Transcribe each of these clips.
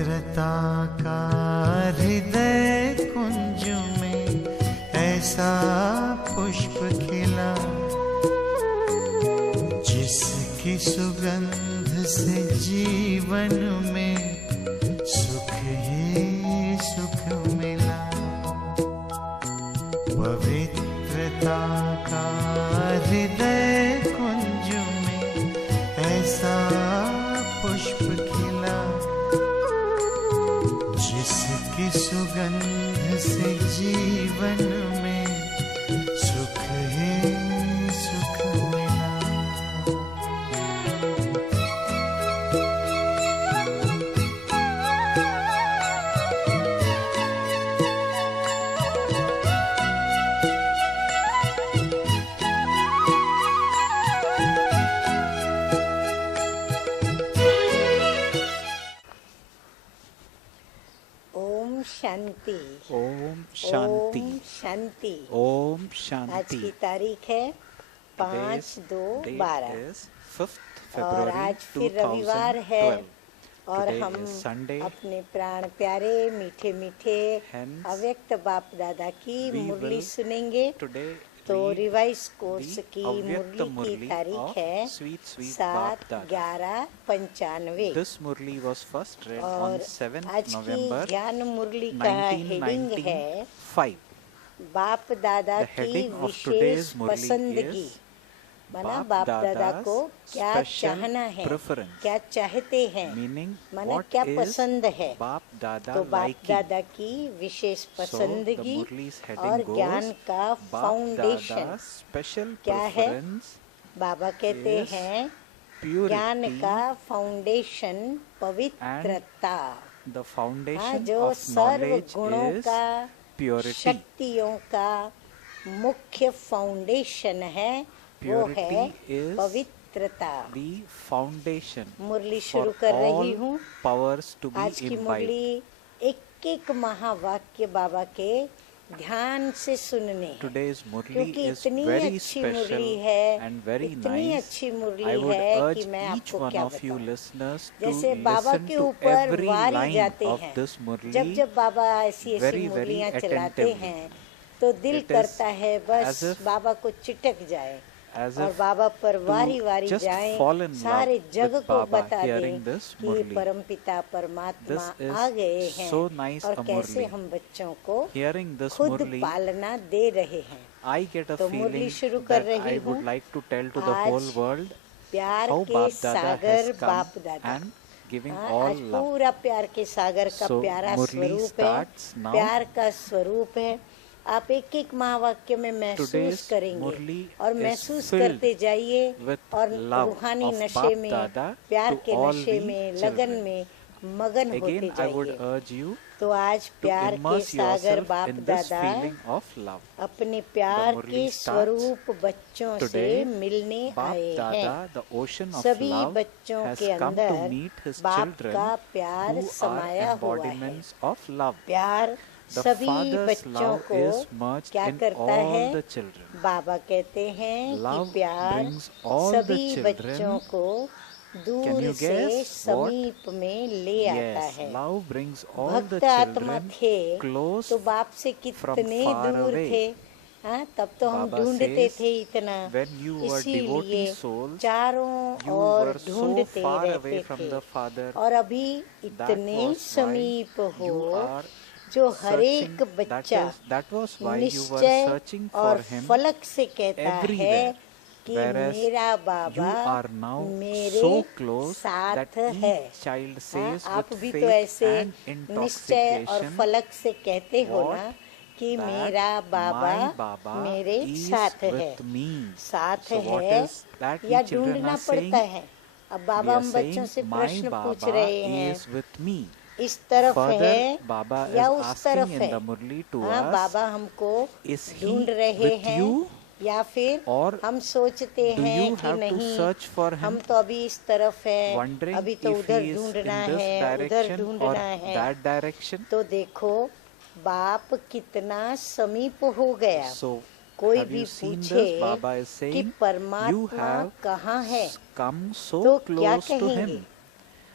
पवित्रता का हृदय कुंज में ऐसा पुष्प खिला, जिसकी सुगंध से जीवन में सुख ही सुख मिला। पवित्रता का हृदय कुंज में ऐसा पुष्प खिला, जिसकी सुगंध से जीवन में सुख ही सुख मिला। शांति। ओम शांति। ओम शांति। ओम शांति। आज की तारीख है 5/2/12 और आज फिर रविवार है और हम अपने प्राण प्यारे मीठे मीठे अव्यक्त बाप दादा की मुरली सुनेंगे। तो रिवाइज कोर्स की मुरली की तारीख है 7/11/95 और आज की ज्ञान मुरली का हेडिंग है बाप दादा की विशेष पसंदगी। माना बाप दादा को क्या चाहना है, क्या चाहते हैं, माना क्या पसंद है। तो बाप दादा की विशेष पसंदगी और ज्ञान का फाउंडेशन क्या है। बाबा कहते हैं ज्ञान का फाउंडेशन पवित्रता, जो सर्व गुणों का, शक्तियों का मुख्य फाउंडेशन है, वो है पवित्रता। मुरली शुरू कर रही हूँ। आज की मुरली एक एक महावाक्य बाबा के ध्यान से सुनने हैं, क्योंकि इतनी अच्छी मुरली है, इतनी अच्छी मुरली है कि मैं आपको क्या बताऊं। जैसे बाबा के ऊपर वारी जाते हैं, जब जब बाबा ऐसी ऐसी मुरलियाँ चलाते हैं तो दिल करता है बस बाबा को चिटक जाए और बाबा पर वारी वारी जाए, सारे जग को बता दें कि परमपिता परमात्मा आ गए हैं और कैसे हम बच्चों को खुद पालना दे रहे हैं। तो मुरली शुरू कर रही हूँ। आज प्यार के सागर बाप दादा, आज पूरा प्यार के सागर का प्यारा स्वरूप है, प्यार का स्वरूप है। आप एक एक महावाक्य में महसूस करेंगे और महसूस करते जाइए और रूहानी नशे में, प्यार के नशे में, लगन में मगन होते जाइए। तो आज प्यार के सागर बाप दादा अपने प्यार के स्वरूप बच्चों से मिलने आए हैं। सभी बच्चों के अंदर बाप का प्यार समाया हुआ है। प्यार सभी बच्चों को क्या करता है। बाबा कहते हैं कि प्यार सभी बच्चों को दूर से समीप में ले आता है। भक्त आत्मा थे तो बाप से कितने दूर थे, हाँ, तब तो हम ढूंढते थे इतना, इसीलिए चारों ओर ढूंढते रहते थे। और अभी इतने समीप हो जो हर एक बच्चा निश्चय और फलक से कहता है कि मेरा बाबा मेरे साथ है। आप भी तो ऐसे निश्चय और फलक से कहते हो ना कि मेरा बाबा मेरे साथ है। साथ है या ढूंढना पड़ता है। अब बाबा हम बच्चों से प्रश्न पूछ रहे हैं, इस तरफ है या उस तरफ है। हाँ, बाबा हमको ढूंढ रहे हैं या फिर हम सोचते हैं कि नहीं हम तो अभी इस तरफ है, अभी तो उधर ढूंढना है, उधर ढूंढना है। तो देखो बाप कितना समीप हो गया। कोई भी पूछे कि परमात्मा कहाँ है तो क्या कहेंगे।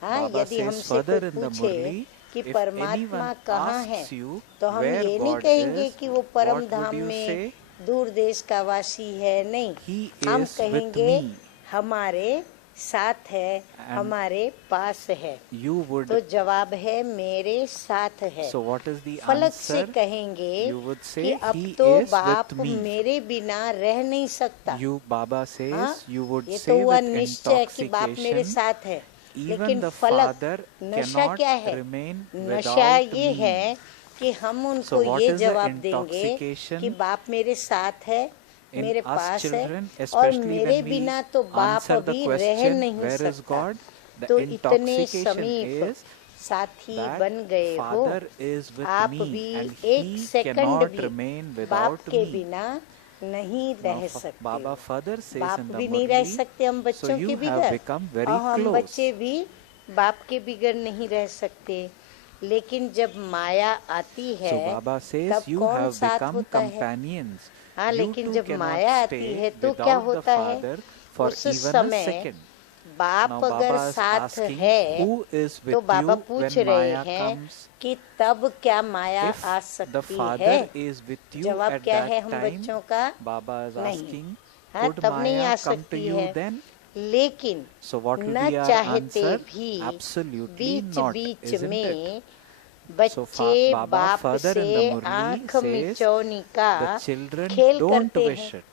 हाँ, Baba यदि says हमसे further कोई in the पूछे Murli, कि if परमात्मा anyone कहाँ है, asks you तो हम where ये नहीं God कहेंगे is, कि वो परम what would धाम you में say? दूर देश का वासी है, नहीं, He हम is with कहेंगे me. हमारे साथ है, And हमारे पास है। You would. तो जवाब है मेरे साथ है। So what is the फलक से answer? कहेंगे You would say कि अब he तो is बाप with me. मेरे बिना रह नहीं सकता। You, Baba says, हाँ? you would ये say तो हुआ with निश्चय कि बाप मेरे intoxication, साथ है। even लेकिन the फलक Father नशा cannot क्या है? remain नशा without ये me. है कि हम उनको So what ये is the जवाब देंगे intoxication कि बाप मेरे साथ है, in मेरे us पास children, है, और especially मेरे when we बिना तो बाप answer the अभी रह question, नहीं where is सकता। God? The तो इतने intoxication समीप is साथी that बन गए हो, Father is with आप me भी and एक he सेकंड cannot भी remain बाप without के me. बिना नहीं रह Now, सकते। Baba further says बाप in the भी नहीं रह Murli, सकते हम so बच्चों you के have बिगर, become very और हम close. बच्चे भी बाप के बिगर नहीं रह सकते। लेकिन जब माया आती है, So Baba says तब you कौन have साथ become होता है? companions. हाँ, You लेकिन too जब cannot माया आती stay है तो क्या without the होता है? Father for उस even a समय second. बाप Now अगर Baba is साथ asking है who is तो with बाबा you पूछ when रहे Maya हैं comes. कि तब क्या माया If आ the सकती Father है? is with you जवाब at क्या है that हम time, बच्चों का? Baba is नहीं। asking, हाँ, could तब नहीं आ Maya come to सकती you है। then? लेकिन So what will न be our चाहते answer? भी Absolutely beach not, beach isn't it? में So बच्चे Baba बाप further in the से Murli आंख says मिचौनी का the children खेल don't करते wish हैं। it,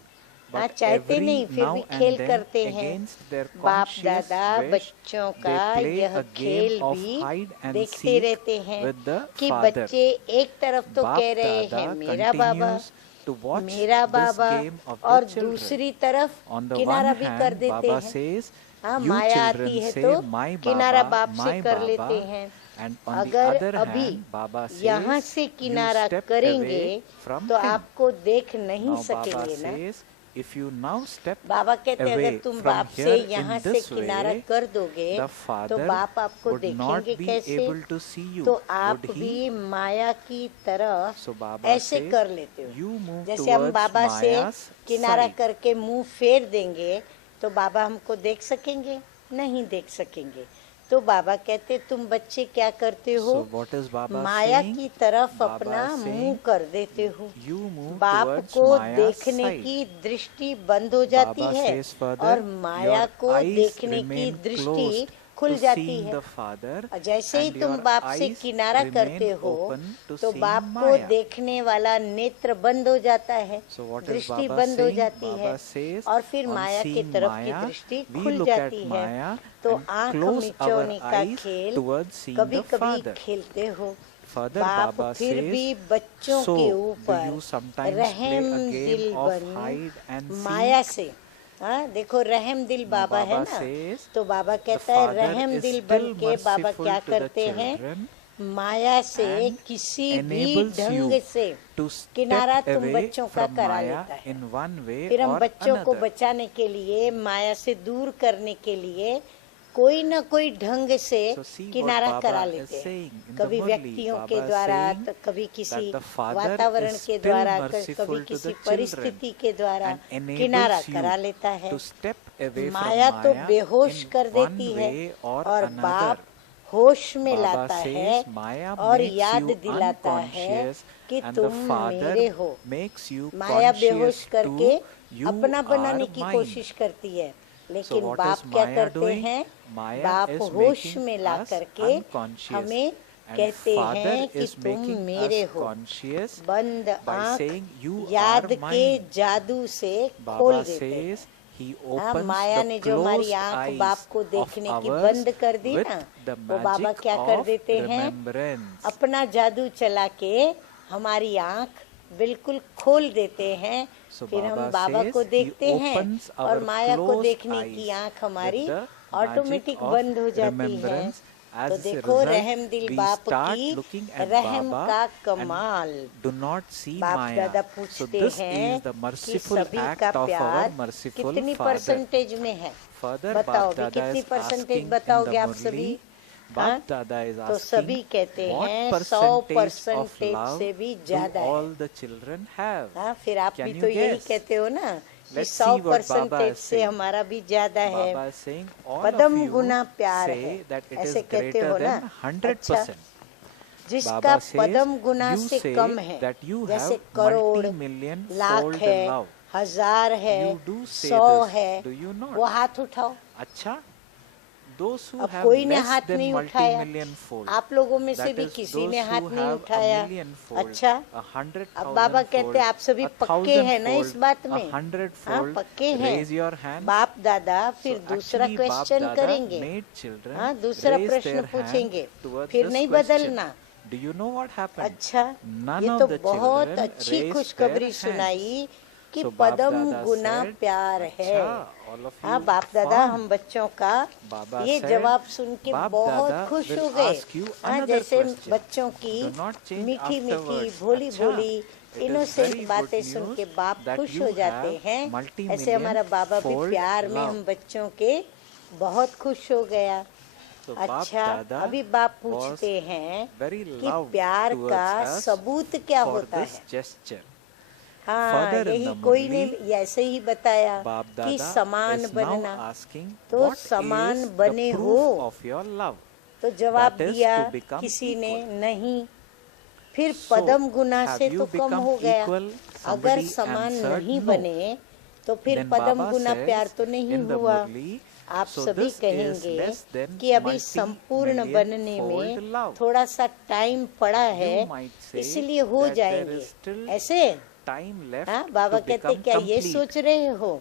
हाँ, but चाहते every नहीं, फिर now भी and खेल then करते हैं। against their बाप conscious दादा wish, बच्चों they का play यह a खेल game of भी hide and देखते seek रहते हैं with the कि Father. बच्चे एक तरफ तो Bap कह रहे Dada हैं मेरा बाबा, continues to watch मेरा this Baba, game of the और children. दूसरी तरफ On the किनारा one भी कर hand, देते Baba हैं। says, हाँ, you माया आती children है say, तो my किनारा Baba, बाप से my कर लेते Baba. हैं। And on the अगर other अभी hand, Baba यहाँ says, से you किनारा step करेंगे away from तो him. आपको देख नहीं Now Baba सकेंगे ना। says, if you now step बाबा कहते हैं away अगर तुम from बाप से here यहाँ in से this किनारा way, कर दोगे the तो Father बाप आपको would not देखेंगे be कैसे? able to see you. तो आप Would he? भी माया की तरह So Baba ऐसे says, कर लेते हो। you move जैसे हम towards बाबा से Maya's किनारा side. करके मुंह फेर देंगे तो बाबा हमको देख सकेंगे? नहीं देख सकेंगे। तो बाबा कहते तुम बच्चे क्या करते हो? So what is Baba Maya saying? की तरफ Baba अपना saying, मुंह कर देते हो। You move बाप towards को Maya's देखने side. की दृष्टि बंद हो जाती Baba है says further, और माया your को eyes देखने की remain दृष्टि closed खुल to जाती seeing है। the Father, और जैसे ही and तुम your बाप से eyes किनारा remain करते हो open to तो seeing बाप को Maya. देखने वाला नेत्र बंद हो जाता है, So what is दृष्टि Baba बंद हो saying? जाती Baba है says, और फिर on माया की seeing तरफ की Maya, दृष्टि we खुल look at जाती है। Maya तो and आंख close our मिचौनी का eyes खेल towards seeing कभी the कभी Father. खेलते हो। Further, बाप Baba फिर says, भी बच्चों so के do ऊपर you sometimes play रहम a दिल game of बन hide and माया seek? से, हाँ देखो रहम दिल Now बाबा है Baba ना, says, तो बाबा the कहता है Father रहम is दिल still बन के बाबा merciful क्या to the करते हैं? children माया से and किसी भी enables ढंग you से to step किनारा तुम away बच्चों का from करा Maya लेता है। in one way फिर हम or बच्चों को another. बचाने के लिए, माया से दूर करने के लिए कोई न कोई ढंग से So see what किनारा Baba करा is लेते हैं। saying in the कभी Murli. व्यक्तियों के Baba is द्वारा, saying तो कभी किसी that the Father वातावरण is के still द्वारा, merciful कभी to किसी the children परिस्थिति के द्वारा and enables किनारा you करा लेता है। to step away from माया तो Maya बेहोश in कर one देती है way or और another. बाप होश में Baba लाता says, है Maya और makes याद you दिलाता है unconscious कि and the तुम Father मेरे हो। makes you माया बेहोश conscious करके too, you अपना बनाने are की mine. कोशिश करती है, लेकिन So what बाप is क्या Maya करते doing? हैं? Maya बाप is होश making में ला us करके unconscious. हमें And कहते Father हैं कि is तुम making मेरे us हो। conscious बंद by आँख saying, "You याद are के mine." जादू से खोल Baba देते हैं। says he हाँ, opens माया ने the जो हमारी closed आँख बाप eyes को of देखने की ours बंद कर दी with ना, the वो बाबा magic क्या कर of देते हैं? remembrance. अपना जादू चला के हमारी आँख बिल्कुल खोल देते हैं। So फिर हम Baba बाबा says को he देखते हैं opens और our माया को closed देखने की eyes आँख हमारी with the automatic magic of बंद हो जाती है। remembrance. As तो a देखो result, रहम दिल we बाप start की looking at रहम Baba का and कमाल। do not see बाप Maya. दादा So पूछते this हैं is the कि merciful सभी act का of our प्यार merciful कितनी Father. परसेंटेज में है? Further, बताओ Bap भी Dada कितनी is परसेंटेज asking in बताओगे the आप सभी? Murli, हाँ? Bap Dada is तो सभी asking कहते what हैं 100% percentage of से love भी do ज्यादा है। all the children have? हाँ, फिर आप Can भी you तो यही guess? कहते हो ना कि Let's see what Baba 100% is से saying. हमारा भी ज्यादा है। Baba is saying all Padma of you गुना प्यार say है, that it ऐसे is कहते greater हो ना। than 100%. अच्छा, जिसका Baba says, Padma Guna you से say कम है, that you जैसे have crore, multi-million lakh fold है, love. 1000 है, You do say 100 this, है, do you not? वो हाथ उठाओ। अच्छा, those who अब have कोई ने less हाथ than नहीं उठाया, multi-million fold, आप लोगों में से that भी is किसी ने those हाथ who नहीं have उठाया। a million fold, अच्छा, 100,000 अब बाबा कहते हैं आप सभी fold, पक्के 1,000 हैं ना इस fold, बात में। 100 हाँ, fold, पक्के हैं। raise your hands. बाप दादा फिर So दूसरा actually, Bap क्वेश्चन Dada करेंगे। made children हाँ, दूसरा raise प्रश्न their hand पूछेंगे, towards फिर this नहीं question. बदलना। Do you know what happened? अच्छा, None ये of तो the बहुत children अच्छी raised खुशखबरी their सुनाई hands. कि So Bap पदम Dada गुना said, प्यार है। अच्छा, all of हाँ you बाप दादा found. हम बच्चों का Baba ये said, जवाब सुन के Bap बहुत Dada खुश will हो गए। ask you हाँ, another जैसे question. बच्चों की Do not change मीठी मीठी afterwards. भोली अच्छा, भोली it is इनोसेंट very बातें good सुन news के बाप that खुश you हो जाते have हैं। multi-million ऐसे हमारा बाबा भी fold प्यार में love. हम बच्चों के बहुत खुश हो गया। So Bap अच्छा, Dada अभी बाप was पूछते हैं very कि loved प्यार towards का us सबूत क्या for होता this है। gesture. हाँ, Further in यही the कोई ने Murli, ऐसे ही बताया Bap कि Dada समान is बनना। now asking, तो what समान is बने the हो। proof of your love? तो जवाब That is दिया to become किसी ने equal. नहीं। फिर So, पदम गुना have से you तो कम become हो गया। equal? अगर Somebody समान answered नहीं no. बने तो फिर Then पदम Baba गुना says प्यार तो नहीं in the हुआ। Murli, आप so सभी this is कहेंगे less than कि अभी संपूर्ण multi-million बनने fold में love. थोड़ा सा टाइम पड़ा है, You might say इसलिए हो that there जाएंगे। is still ऐसे time left हाँ, बाबा to कहते become क्या ये complete. सोच रहे हो।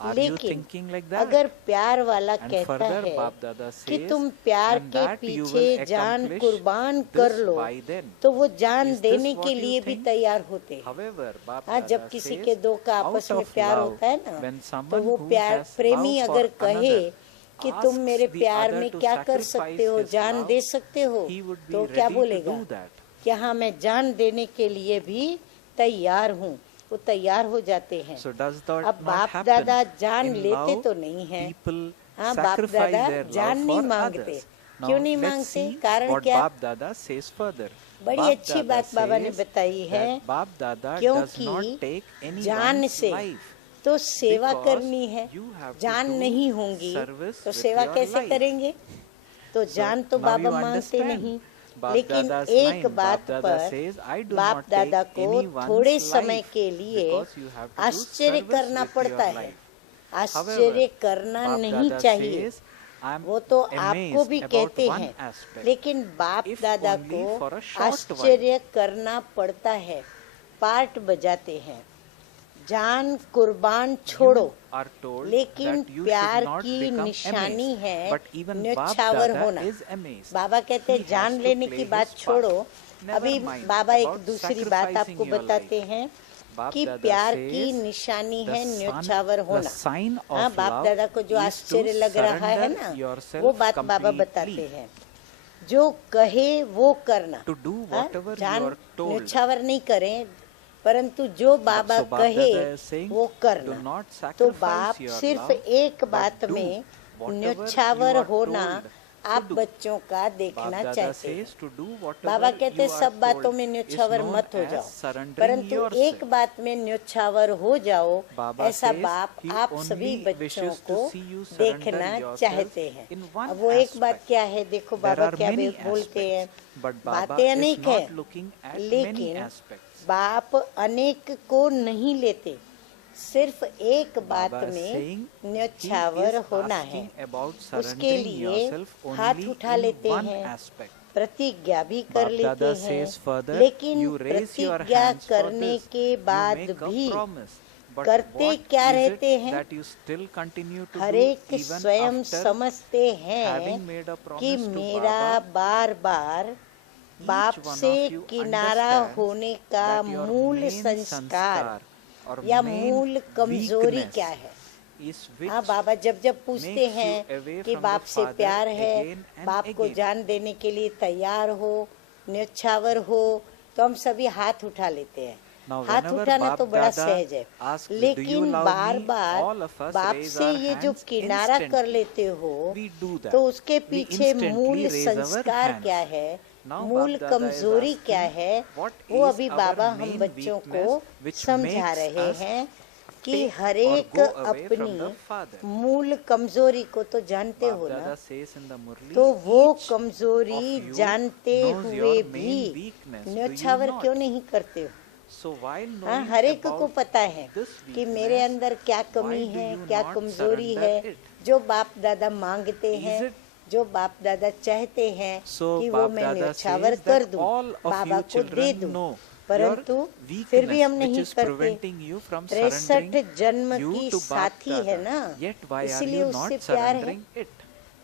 Are you लेकिन thinking like that? अगर प्यार वाला And कहता further, है Bap Dada कि says, तुम प्यार and के that you पीछे will जान accomplish कुर्बान this कर लो, by then. तो वो जान Is this देने what के you लिए भी think? तैयार होते हैं। However, Bap हाँ, जब Dada किसी says, के दो का आपस out में of प्यार love, होता है ना, when तो someone वो who प्यार has प्रेमी love अगर for कहे another कि तुम asks मेरे the प्यार other में to क्या कर sacrifice सकते हो, his जान love, दे सकते हो, he would be तो क्या ready to बोलेगा do that. कि हाँ मैं जान देने के लिए भी तैयार हूँ। वो तैयार हो जाते हैं। So does that अब not बाप happen? दादा जान In लेते love, तो नहीं है। people हाँ, बाप sacrifice दादा their love जान नहीं for मांगते। others. Now क्यों नहीं let's मांगते? see कारण what क्या? Bap Dada says further. बड़ी Bap अच्छी Dada बात बाबा ने says बताई है, that Bap Dada does क्योंकि not take जान anyone's से life. तो सेवा Because करनी है। you have to जान do नहीं होंगी service तो with सेवा your कैसे life. करेंगे? तो जान तो now बाबा you मानते understand. नहीं। Bap लेकिन Dada's एक line, बात Bap Dada पर says, I do बाप not दादा take को anyone's थोड़े समय life के लिए because you have to do आश्चर्य service करना with पड़ता your है। life. आश्चर्य However, करना Bap नहीं Dada चाहिए। says, I am वो तो आपको amazed भी about कहते one हैं, aspect. लेकिन बाप If दादा only को for a short आश्चर्य करना पड़ता है। पार्ट बजाते हैं, जान कुर्बान छोड़ो, You are told लेकिन that you प्यार should not की become निशानी amazed. है But even Bap न्योछावर Dada होना। is amazed. बाबा कहते He हैं has जान to लेने play की his बात part. छोड़ो। Never अभी mind बाबा एक about दूसरी बात sacrificing आपको your बताते life. हैं Bap कि Dada प्यार says, की निशानी है the न्योछावर होना। sign of हाँ, बाप love दादा को जो is to आश्चर्य लग रहा है surrender ना, yourself वो बात बाबा completely. बताते हैं। जो कहे वो करना। To do हाँ, whatever जान you are told. न्योछावर नहीं करें, परंतु जो बाबा So Bap कहे Dada is saying, वो do करना। not तो sacrifice बाप your सिर्फ love, एक but बात do में whatever न्योछावर you are होना told to आप do. बच्चों का Bap देखना Dada चाहते हैं। says to do whatever बाबा कहते you हैं are सब बातों told में is न्योछावर known मत हो as जाओ, surrendering परंतु yourself. एक बात में न्योछावर हो जाओ। Baba ऐसा says बाप he आप only सभी बच्चों wishes to को see you surrender देखना yourself चाहते हैं। in one अब वो एक बात aspect. क्या है, देखो There बाबा are क्या many बोलते हैं। aspects, but Baba बातें is अनेक not है, looking at many लेकिन aspects. बाप अनेक को नहीं लेते, सिर्फ एक बात Baba is में saying न्योछावर he is होना है। asking about उसके surrendering लिए yourself हाथ only उठा in लेते one हैं, aspect. प्रतिज्ञा भी कर Bap लेते Dada हैं, says further, लेकिन you raise your प्रतिज्ञा hands for करने this, के you बाद make a भी promise. But करते what क्या is रहते it हैं? that you still continue to her do एक even स्वयं after समझते हैं having made a promise कि to मेरा Baba? बार बार बाप Each one से of you किनारा understands होने का that your मूल main संस्कार संस्कार और या main मूल कमजोरी weakness क्या है? is which हाँ, बाबा जब जब पूछते makes you हैं away कि from बाप the से Father प्यार है, again and बाप को again. जान देने के लिए तैयार हो, न्योछावर हो, तो हम सभी हाथ उठा लेते हैं। Now, हाथ whenever उठाना Bap तो बड़ा Dada सहज है, asks, "Do you लेकिन love bar me?" Bar all of us बाप raise से our ये जो hands किनारा कर instantly. लेते हो, We do that. तो उसके We पीछे instantly मूल raise our संस्कार hands. क्या है, Now मूल Bap Dada is कमजोरी asking, क्या है, what वो is अभी our बाबा हम main बच्चों को weakness which समझा makes रहे us हैं। कि take हर or एक go away from the अपनी father. मूल कमजोरी को तो जानते हो Bap ना, Dada says in the Murli, तो वो each कमजोरी of you जानते knows हुए your भी main weakness. Do you न्योछावर not? क्यों नहीं करते हो? So while हाँ, knowing हर एक को about पता है this कि मेरे weakness, अंदर क्या why कमी do है, you क्या not कमजोरी surrender है, it? जो बाप दादा मांगते Is हैं, it- जो बाप दादा चाहते हैं So कि वो Bap मैं Dada न्योछावर says कर that दूं, all of बाबा you को दे children दूं, know परंतु your फिर भी हम weakness which नहीं is करते। preventing you from 63 surrendering जन्म you की to Bap साथी है Dada. ना, Yet why are इसलिए you उससे not प्यार है। surrendering it?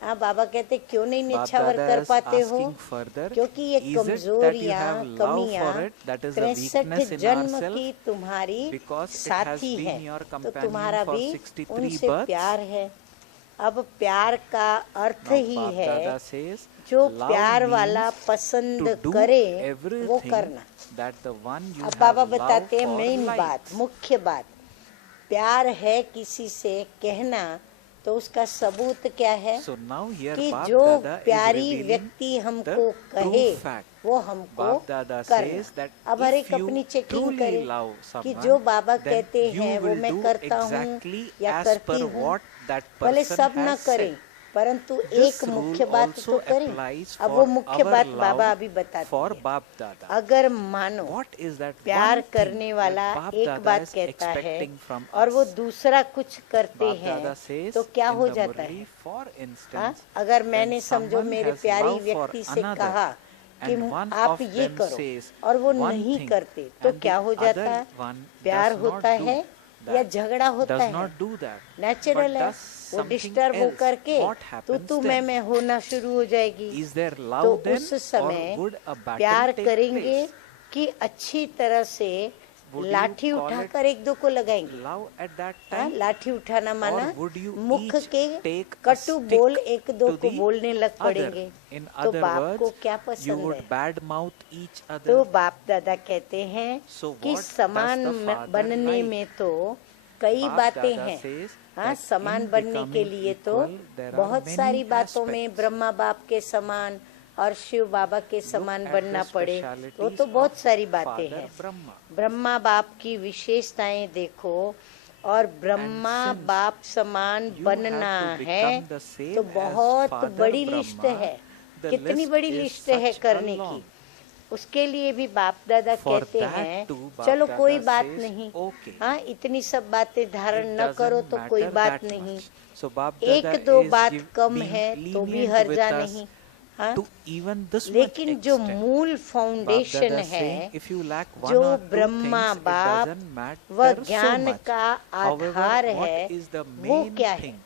हाँ, बाबा कहते क्यों नहीं Bap न्योछावर Dada कर is पाते हो? asking further, क्योंकि ये is it that you कमजोरियाँ, have love कमियाँ for it, that is the 63 weakness in जन्म ourselves? की तुम्हारी Because it has साथी been है, your तो companion तुम्हारा for भी 63 उनसे births. प्यार है। अब प्यार का अर्थ Now ही Bap है Dada says, जो love प्यार वाला means पसंद to do करे वो everything करना। that the one you अब have बाबा love बताते हैं for मेन बात, likes. मुख्य बात, प्यार है किसी से कहना तो उसका सबूत क्या है So now here कि Bap जो Dada is प्यारी revealing व्यक्ति हमको the कहे true fact. वो हमको Bap Dada करना। says that अब हर if एक you अपनी चेकिंग truly करे love कि someone, जो बाबा then कहते you हैं वो will मैं do करता हूँ exactly या as करती per हूँ। what that भले person सब न has करें, said. परंतु This एक मुख्य rule बात also तो करें। applies अब for वो मुख्य our बात love बाबा अभी बताते for हैं। Bap Dada. अगर मानो What is that प्यार one thing करने वाला that Bap एक Dada बात is कहता है expecting from और वो us? दूसरा कुछ करते Bap हैं Dada says तो क्या in हो the जाता Murli, है? for हाँ? instance, अगर when मैंने समझो someone मेरे has प्यारी love for व्यक्ति से another कहा कि and one आप of ये them करो says और वो one नहीं thing करते तो and क्या the हो जाता other है? one प्यार does होता not do है that, या झगड़ा होता does है? not do that, natural but है। does वो something डिस्टर्ब else. होकर के What happens तू then? मैं होना शुरू हो जाएगी। Is there तो love then, उस समय or would a battle प्यार take करेंगे place? कि अच्छी तरह से Would you लाठी call उठाकर एक दो को लगाएंगे। Love at that हाँ, time? लाठी उठाना माना Or would you मुख each के take a कटु stick बोल एक दो to को the बोलने लग other? पड़ेंगे। In तो other बाप को words, क्या you पसंद would है? badmouth each other. तो बाप दादा कहते हैं So कि what समान does the father बनने like? में तो कई Bap बातें Dada हैं। says हाँ, that समान in बनने के becoming लिए तो equal, there are बहुत many सारी बातों में aspects. ब्रह्मा बाप के समान और शिव बाबा के समान Look at बनना the पड़े, specialities वो तो बहुत of सारी बातें Father हैं। Brahma. ब्रह्मा बाप की विशेषताएं देखो और ब्रह्मा since बाप समान you बनना have to है become the same तो as बहुत Father बड़ी Brahma, लिस्ट है। the कितनी list बड़ी is लिस्ट है such करने a long. की। उसके लिए भी बाप दादा For कहते that हैं too, Bap चलो Dada कोई बात says, नहीं, okay. हाँ इतनी सब बातें धारण It न doesn't करो तो कोई matter बात that नहीं। much. So Bap एक Dada दो is बात कम being है तो भी lenient with हर्जा us नहीं। हाँ, to even this much लेकिन जो extent. मूल Bap फाउंडेशन Dada है saying, if you lack one जो or two Brahma things, it बाप doesn't matter व so ज्ञान much. का However, आधार है what is the वो main क्या है? thing,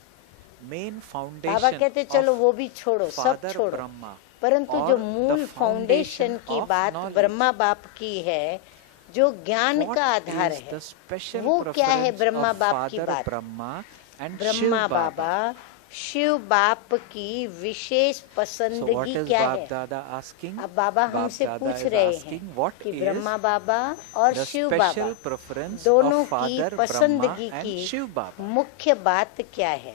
main बाबा foundation कहते चलो of वो भी छोड़ो, सब Father छोड़ो, Brahma, परंतु or जो the मूल फाउंडेशन foundation की of बात knowledge, ब्रह्मा बाप की है, जो ज्ञान what का आधार is है, the special वो क्या है preference ब्रह्मा of बाप की Father बात? Brahma and Brahma Shiv Baba? बाबा शिव बाप की विशेष So what पसंदगी is क्या Bap है? Dada asking? अब बाबा Bap हमसे Dada पूछ is रहे asking हैं what कि is ब्रह्मा बाबा और the Shiv special Baba preference दोनों of की Father Brahma पसंदगी and की Shiv Baba. मुख्य बात क्या है?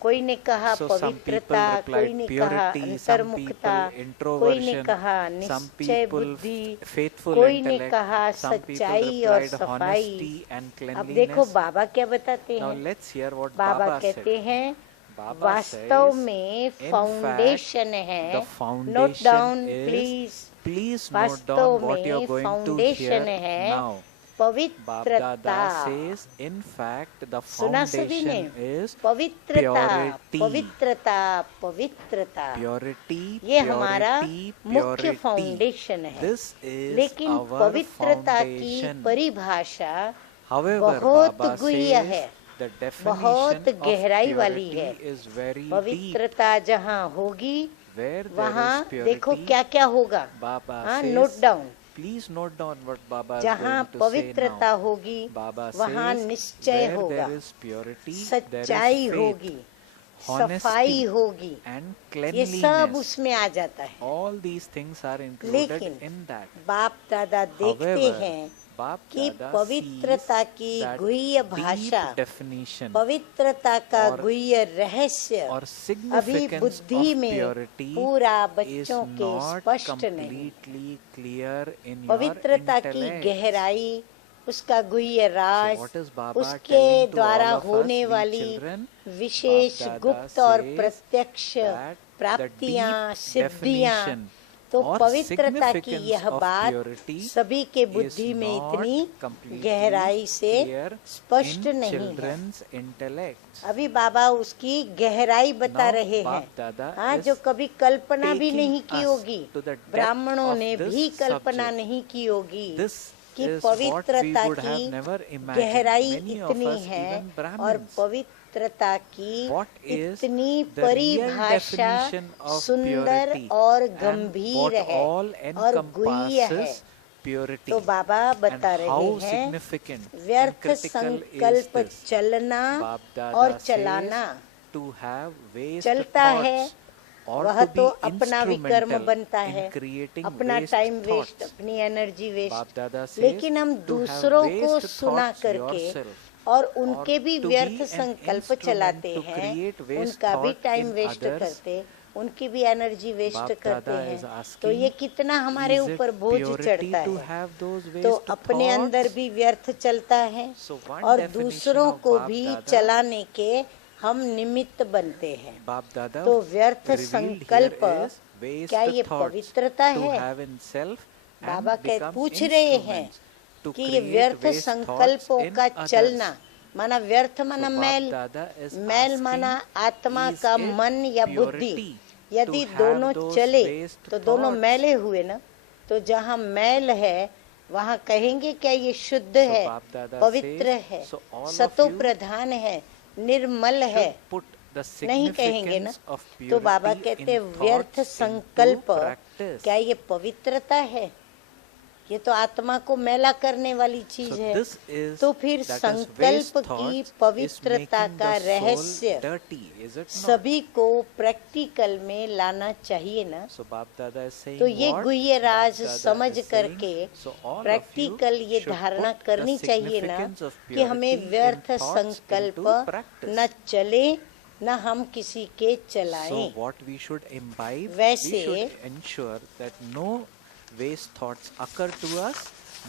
कोई ने कहा So some people पवित्रता, replied कोई ने कहा purity, some अंतर्मुखता, people कोई ने introversion, कहा some निश्चय people बुद्धि, faithful कोई ने intellect, कहा some people सच्चाई और replied सफाई। honesty and अब देखो cleanliness. बाबा क्या बताते Now हैं। let's hear what Baba Baba कहते said. हैं Baba वास्तव says, में in फाउंडेशन fact, है। the note foundation down is, please. please note वास्तव down what में you're going to foundation hear है now. Bap पवित्रता। Dada says, in fact, the सुना सभी ने? foundation is पवित्रता, purity. पवित्रता, पवित्रता। Purity, ये हमारा purity, मुख्य purity. फाउंडेशन है। This is लेकिन our पवित्रता की foundation. परिभाषा However, बहुत Baba गुह्य says है, the बहुत definition of गहराई वाली purity है। is very deep. पवित्रता जहाँ होगी Where there वहाँ is purity, देखो क्या क्या होगा। Baba हाँ, says, note down. please note down what Baba is जहाँ going to say पवित्रता now. होगी Baba वहाँ says, निश्चय where होगा, there is purity, there is सच्चाई faith, होगी, honesty सफाई होगी, and ये सब cleanliness. उसमें आ जाता है। All these things are included लेकिन in that. बाप दादा देखते However, हैं Bap कि Dada पवित्रता sees की that गुह्य deep भाषा, definition पवित्रता का और- गुह्य रहस्य or अभी significance बुद्धि of में purity पूरा is बच्चों के not स्पष्ट नहीं। completely clear in your पवित्रता की intellect. गहराई उसका गुह्य राज, So what is Baba उसके telling to द्वारा all of us, होने we वाली children? विशेष Baba Dada गुप्त और says प्रत्यक्ष that the प्राप्तियां, deep सिद्धियां, definition तो or पवित्रता की significance यह of बात purity सभी के is बुद्धि में not इतनी completely गहराई से clear स्पष्ट in नहीं है। children's intellects. अभी बाबा उसकी गहराई बता Now, रहे Baba हैं, Dada हाँ, is जो कभी कल्पना भी taking नहीं की us होगी, to the depth ब्राह्मणों of ने this भी कल्पना subject. नहीं की होगी This कि is what we पवित्रता would have की never imagined. गहराई Many of इतनी us, है even और Brahmins, पवित्रता की what is इतनी the real परिभाषा definition of सुंदर purity और and गंभीर what है all और गुह्य है। encompasses purity तो बाबा बता and रहे how हैं, significant and व्यर्थ critical is संकल्प this. चलना Baba Dada और says चलाना to have waste चलता है, thoughts or वह to तो be अपना विकर्म instrumental बनता in है, creating अपना waste टाइम वेस्ट, thoughts. अपनी energy waste, Baba Dada says लेकिन हम to have दूसरों को waste सुना thoughts करके yourself और or उनके भी to व्यर्थ be an संकल्प instrument चलाते to हैं, create waste उनका भी thought time in waste others. करते, उनकी भी एनर्जी वेस्ट Baba करते Dada हैं, is asking, तो ये कितना हमारे is it ऊपर बोझ purity चढ़ता to है। have those तो waste अपने thoughts? अंदर भी व्यर्थ चलता है So one और definition दूसरों of को Baba भी Dada, चलाने के हम निमित्त बनते हैं। Baba Dada तो व्यर्थ revealed संकल्प here is waste क्या ये thoughts पवित्रता to है? have in self and Baba become पूछ रहे हैं instruments to कि ये create व्यर्थ waste संकल्पों thoughts in का others. चलना माना व्यर्थ माना So mail, Baba Dada is mail asking, माना आत्मा is का it मन या बुद्धि, purity यदि to have दोनों those चले waste तो दोनों thoughts? मैले हुए ना। तो जहाँ मैल है वहाँ कहेंगे क्या ये शुद्ध So है, Baba Dada पवित्र says, है, so all of सतो you प्रधान है, निर्मल है, should put the नहीं कहेंगे ना। significance of तो बाबा purity कहते in व्यर्थ thoughts संकल्प into practice. क्या ये पवित्रता है? ये तो आत्मा को मैला करने वाली चीज So है। this is तो फिर that is संकल्प waste की thoughts पवित्रता is making का the soul रहस्य dirty, is it not? सभी को प्रैक्टिकल में लाना चाहिए ना। So Baba Dada is saying तो ये what? गुह्य राज Baba Dada समझ is saying, करके so all of practical you ये should धारणा put करनी the चाहिए ना significance of कि हमें purity व्यर्थ in thoughts संकल्प into practice. न चले न हम किसी के So चलाएं। what we should imbibe, वैसे we should ensure that no waste thoughts occur to us,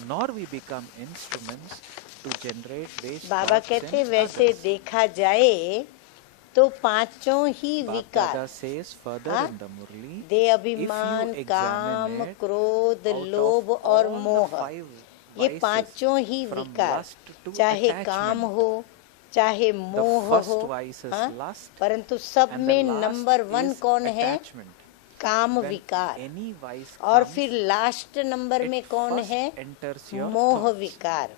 nor we become instruments to generate waste Baba thoughts कहते in वैसे others. देखा जाए तो पांचों ही Baba विकार, Dada says further हाँ? in the Murli, they if अभिमान, you काम, examine it, क्रोध, out of लोभ all और the मोह, 5 ये vices, पांचों ही from विकार, lust to चाहे attachment, काम हो चाहे मोह first हो, vice is हाँ? lust, परंतु सब and the में last नंबर 1 is कौन है? attachment. काम When विकार। any vice और comes, फिर लास्ट नंबर it में कौन first है? enters your मोह thoughts. विकार।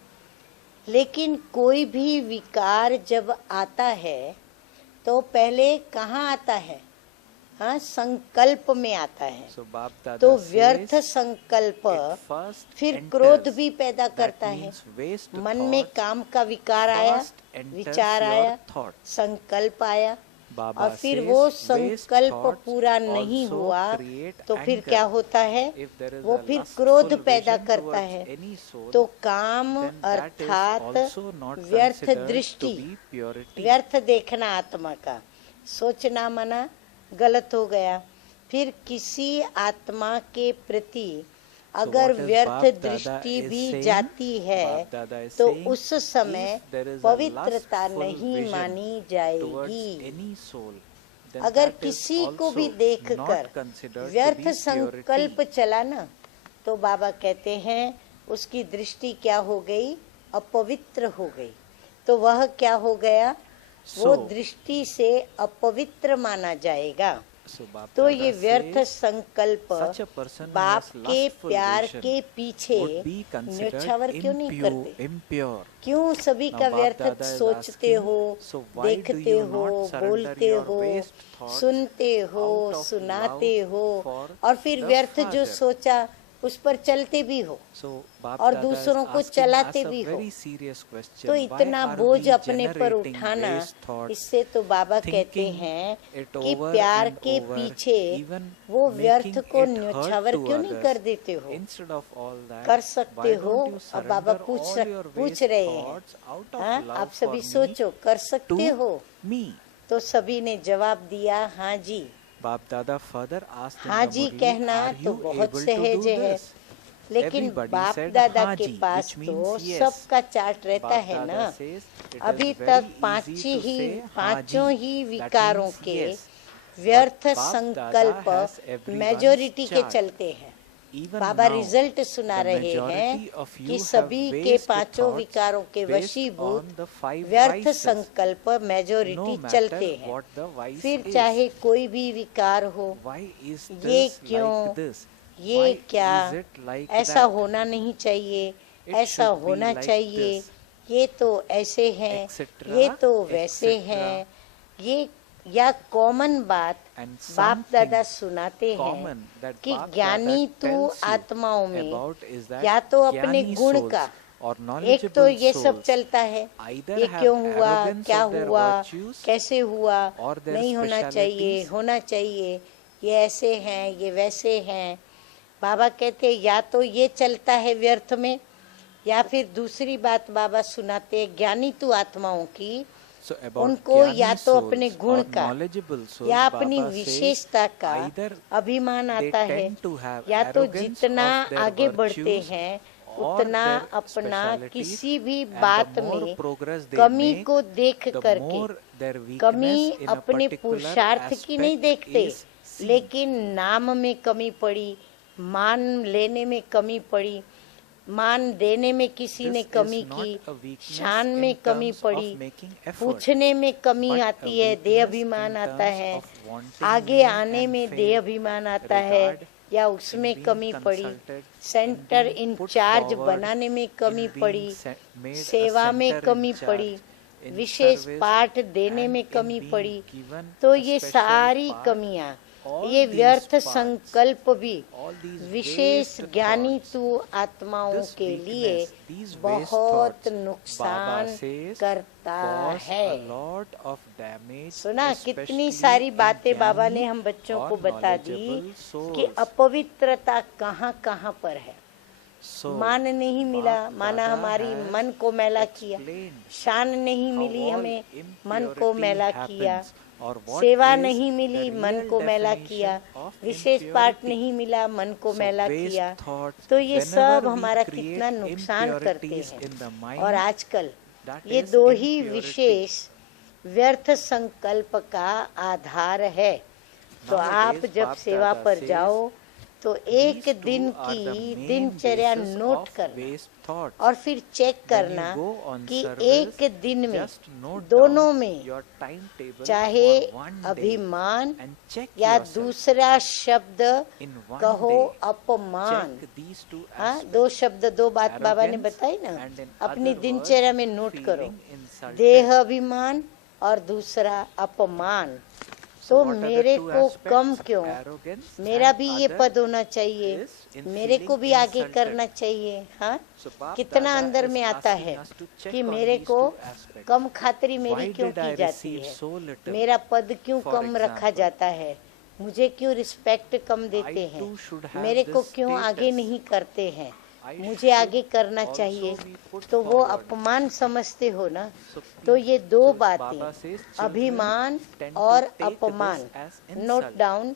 लेकिन कोई भी विकार जब आता है तो पहले कहाँ आता है? हाँ, संकल्प में आता है। So Baba Dada तो says, व्यर्थ संकल्प it first फिर enters. क्रोध भी पैदा That करता है। means waste मन में thoughts काम का विकार आया, first enters विचार your आया, thought. संकल्प आया, Baba और फिर says, वो waste संकल्प thoughts पूरा नहीं also हुआ create तो फिर anger. क्या होता है? If there is वो a फिर lustful क्रोध पैदा vision करता towards है। any soul, तो काम then that is अर्थात also not व्यर्थ considered दृष्टि, to be purity. व्यर्थ देखना आत्मा का, सोचना मना गलत हो गया। फिर किसी आत्मा के प्रति अगर what is व्यर्थ Baba Dada दृष्टि is भी saying? जाती है Baba Dada is तो saying, उस समय if there is a पवित्रता lustful नहीं vision मानी towards जाएगी। any soul, then अगर that is किसी को also भी देखकर not considered to व्यर्थ be संकल्प purity. चला ना तो बाबा कहते हैं उसकी दृष्टि क्या हो गई? अपवित्र हो गई। तो वह क्या हो गया? वो So, दृष्टि से अपवित्र माना जाएगा। So Baba तो Dada ये व्यर्थ says, संकल्प such a person who बाप has के lustful प्यार vision के पीछे would be considered न्योछावर क्यों नहीं करते? impure. क्यों सभी Now का Baba व्यर्थ Dada is सोचते asking, हो, so why do देखते you हो, not surrender बोलते your हो, waste thoughts सुनते हो, out of सुनाते love हो for और फिर the व्यर्थ जो Father? सोचा उस पर चलते भी हो So Baba और Dada is दूसरों को asking चलाते us a भी हो। very serious question. तो Why इतना are बोझ we अपने पर generating उठाना, waste thoughts, इससे तो बाबा कहते thinking हैं it कि over प्यार and के over, पीछे even वो व्यर्थ making को it hurt न्योछावर to क्यों नहीं others? कर देते हो? Instead of all that, कर why सकते हो। don't you अब बाबा surrender all your पूछ waste रहे हैं, thoughts out of हाँ, love आप for सभी me सोचो कर सकते to हो? me? तो सभी ने जवाब दिया हाँ जी। Baba Dada further asked in हाँ the जी Murli, कहना are तो you बहुत able to सहज do है, this? लेकिन बाप दादा के पास तो सबका चार्ट रहता है ना। अभी तक पांचों ही विकारों के व्यर्थ संकल्प मेजॉरिटी के चलते हैं। बाबा रिजल्ट सुना रहे हैं कि सभी के पांचों विकारों के वशीभूत व्यर्थ संकल्प मेजॉरिटी चलते हैं। फिर चाहे कोई भी विकार हो, ये क्यों, ये क्या, ऐसा होना नहीं चाहिए, ऐसा होना चाहिए, ये तो ऐसे हैं, ये तो वैसे हैं, ये या कॉमन बात बाप दादा सुनाते हैं कि ज्ञानी तू आत्माओं में या तो अपने गुण का, एक तो ये सब चलता है, ये क्यों हुआ, क्या हुआ, कैसे हुआ, नहीं होना चाहिए, होना चाहिए, ये ऐसे हैं, ये वैसे हैं। बाबा कहते या तो ये चलता है व्यर्थ में, या फिर दूसरी बात बाबा सुनाते हैं ज्ञानी तू आत्माओं की, उनको या तो अपने गुण का या अपनी विशेषता का अभिमान आता है, या तो जितना आगे बढ़ते हैं उतना अपना किसी भी बात में कमी को देख करके, कमी अपने पुरुषार्थ की नहीं देखते, लेकिन नाम में कमी पड़ी, मान लेने में कमी पड़ी, मान देने में किसी ने कमी की, शान में कमी पड़ी, पूछने में कमी आती है, देह अभिमान आता है, आगे आने में देह अभिमान आता है, या उसमें कमी पड़ी, सेंटर इंचार्ज बनाने में कमी पड़ी, सेवा में कमी पड़ी, विशेष पाठ देने में कमी पड़ी। तो ये सारी कमियां, ये व्यर्थ संकल्प भी विशेष ज्ञानी तू आत्माओं के लिए बहुत नुकसान करता है। सुना कितनी सारी बातें बाबा ने हम बच्चों को बता दी कि अपवित्रता कहाँ कहाँ पर है। मान नहीं मिला, माना हमारी मन को मैला किया, शान नहीं मिली हमें, मन को मैला किया, सेवा नहीं मिली, मन को मैला किया, विशेष पाठ नहीं मिला, मन को मैला किया। तो ये सब हमारा कितना नुकसान करते हैं। और आजकल ये दो ही विशेष व्यर्थ संकल्प का आधार है। तो आप जब सेवा पर जाओ तो एक दिन की दिनचर्या नोट करना और फिर चेक करना कि एक दिन में दोनों में चाहे अभिमान या दूसरा शब्द कहो अपमान, हाँ, दो शब्द, दो बात बाबा ने बताई ना, अपनी दिनचर्या में नोट करो, देह अभिमान और दूसरा अपमान। तो मेरे को कम क्यों, मेरा भी ये पद होना चाहिए, मेरे को भी आगे करना चाहिए। हाँ, कितना अंदर में आता है कि मेरे को कम खातिरी मेरी क्यों की जाती है, मेरा पद क्यों कम रखा जाता है, मुझे क्यों रिस्पेक्ट कम देते हैं, मेरे को क्यों आगे नहीं करते हैं, मुझे आगे करना चाहिए। तो वो अपमान समझते हो ना। तो ये दो बातें, अभिमान और अपमान, नोट डाउन,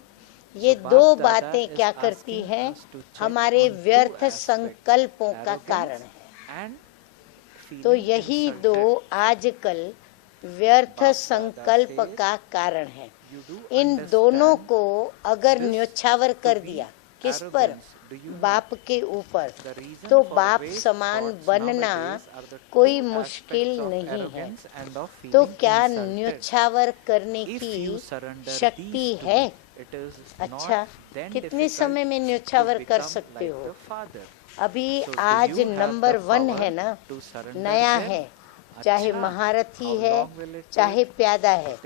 ये दो बातें क्या करती हैं, हमारे व्यर्थ संकल्पों का कारण है। तो यही दो आजकल व्यर्थ संकल्प का कारण है। इन दोनों को अगर न्योछावर कर दिया, किस पर, बाप के ऊपर, तो बाप समान बनना कोई मुश्किल नहीं है। तो क्या न्योछावर करने की शक्ति है? अच्छा, कितने समय में न्योछावर कर सकते हो? अभी आज नंबर 1 है ना, नया है, चाहे महारथी है चाहे प्यादा है।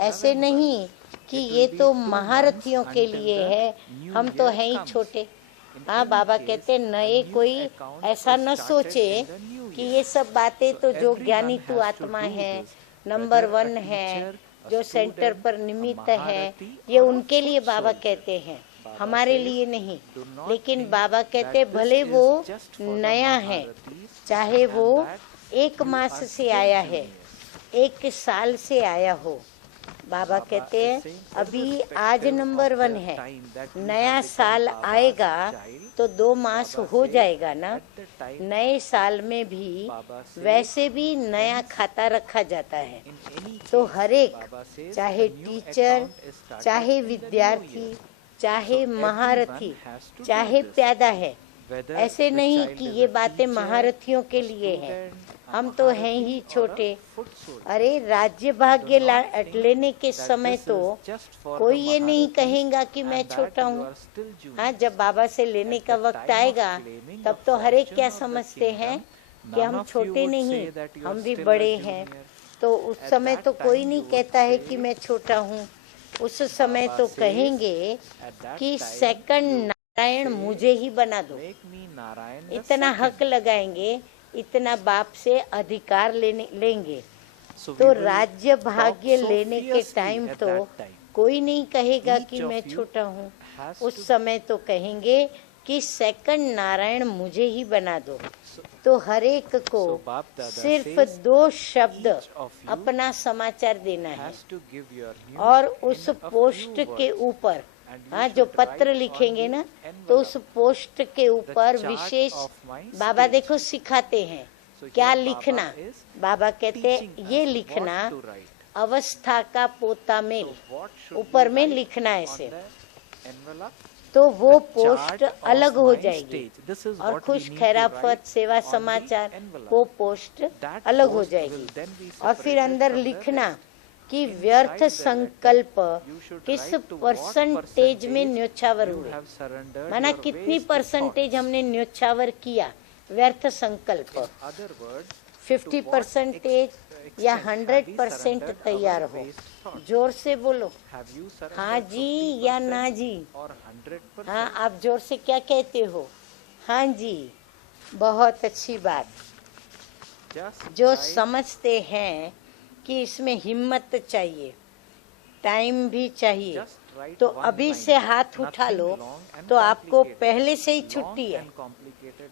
ऐसे नहीं कि ये तो महारथियों के लिए है, हम तो हैं ही छोटे। हाँ, बाबा कहते नए कोई ऐसा न सोचे कि ये सब बातें तो जो ज्ञानी तू आत्मा है, नंबर 1 है, जो सेंटर पर निमित्त है, ये उनके लिए बाबा कहते हैं, हमारे लिए नहीं। लेकिन बाबा कहते भले वो नया है, चाहे वो 1 मास से आया है, 1 साल से आया हो, बाबा कहते हैं अभी आज नंबर 1 है, नया साल आएगा तो 2 मास हो जाएगा ना। नए साल में भी वैसे भी नया खाता रखा जाता है। तो हर एक, चाहे टीचर, चाहे विद्यार्थी, चाहे महारथी, चाहे प्यादा है, ऐसे नहीं कि ये बातें महारथियों के लिए हैं, हम तो हैं ही छोटे। अरे राज्य भाग्य लेने के समय तो कोई ये नहीं कहेगा कि मैं छोटा हूँ। हाँ, जब बाबा से लेने का वक्त आएगा तब तो हर एक क्या समझते हैं कि हम छोटे नहीं, हम भी बड़े हैं। तो उस समय तो कोई नहीं कहता है कि मैं छोटा हूँ। उस समय तो कहेंगे कि सेकंड नारायण मुझे ही बना दो। इतना हक लगाएंगे, इतना बाप से अधिकार लेंगे। तो राज्य भाग्य लेने के टाइम तो कोई नहीं कहेगा कि मैं छोटा हूँ। उस समय तो कहेंगे कि सेकंड नारायण मुझे ही बना दो। तो हर एक को सिर्फ 2 शब्द अपना समाचार देना है और उस पोस्ट के ऊपर, हाँ, जो पत्र लिखेंगे ना, तो उस पोस्ट के ऊपर विशेष बाबा देखो सिखाते हैं क्या लिखना। बाबा कहते हैं ये लिखना अवस्था का पोता मेल, ऊपर में लिखना ऐसे, तो वो पोस्ट अलग हो जाएगी। और खुश खैराफत सेवा समाचार वो पोस्ट अलग हो जाएगी। और फिर अंदर लिखना कि व्यर्थ संकल्प किस परसेंटेज में न्योछावर हुए, माना कितनी परसेंटेज हमने न्योछावर किया व्यर्थ संकल्प। 50% या 100% तैयार हो। जोर से बोलो, हाँ जी या ना जी। हाँ, आप जोर से क्या कहते हो? हाँ जी, बहुत अच्छी बात। जो समझते हैं कि इसमें हिम्मत चाहिए, टाइम भी चाहिए, तो अभी से हाथ उठा लो तो आपको पहले से ही छुट्टी है।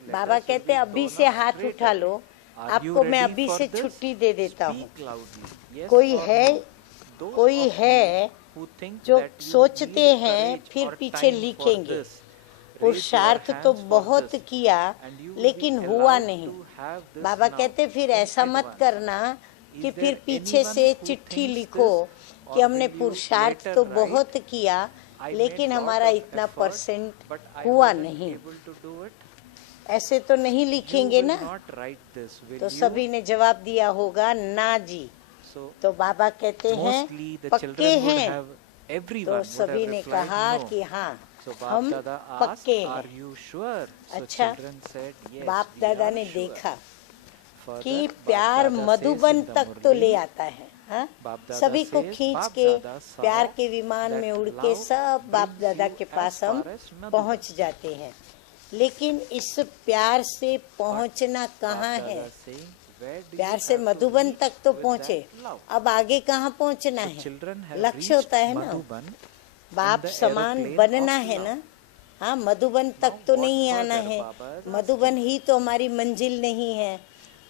बाबा कहते हैं अभी से हाथ उठा लो, आपको मैं अभी से छुट्टी दे देता हूँ। कोई है जो सोचते हैं फिर पीछे लिखेंगे पुरुषार्थ तो बहुत किया लेकिन हुआ नहीं। बाबा कहते फिर ऐसा मत करना कि फिर पीछे से चिट्ठी लिखो कि हमने पुरुषार्थ तो बहुत किया लेकिन हमारा इतना % हुआ नहीं। ऐसे तो नहीं लिखेंगे ना। तो सभी ने जवाब दिया होगा ना जी। तो बाबा कहते हैं पक्के हैं? तो सभी ने कहा कि हाँ हम पक्के हैं। अच्छा, बाप दादा ने देखा कि प्यार मधुबन तक तो ले आता है। हाँ? सभी को खींच के प्यार के विमान में उड़ के सब बाप दादा के पास हम पहुंच जाते हैं। लेकिन इस प्यार से पहुंचना कहाँ है? प्यार से मधुबन तक तो पहुँचे, अब आगे कहाँ पहुँचना है? लक्ष्य होता है ना, बाप समान बनना है ना। हाँ, मधुबन तक तो नहीं आना है। मधुबन ही तो हमारी मंजिल नहीं है।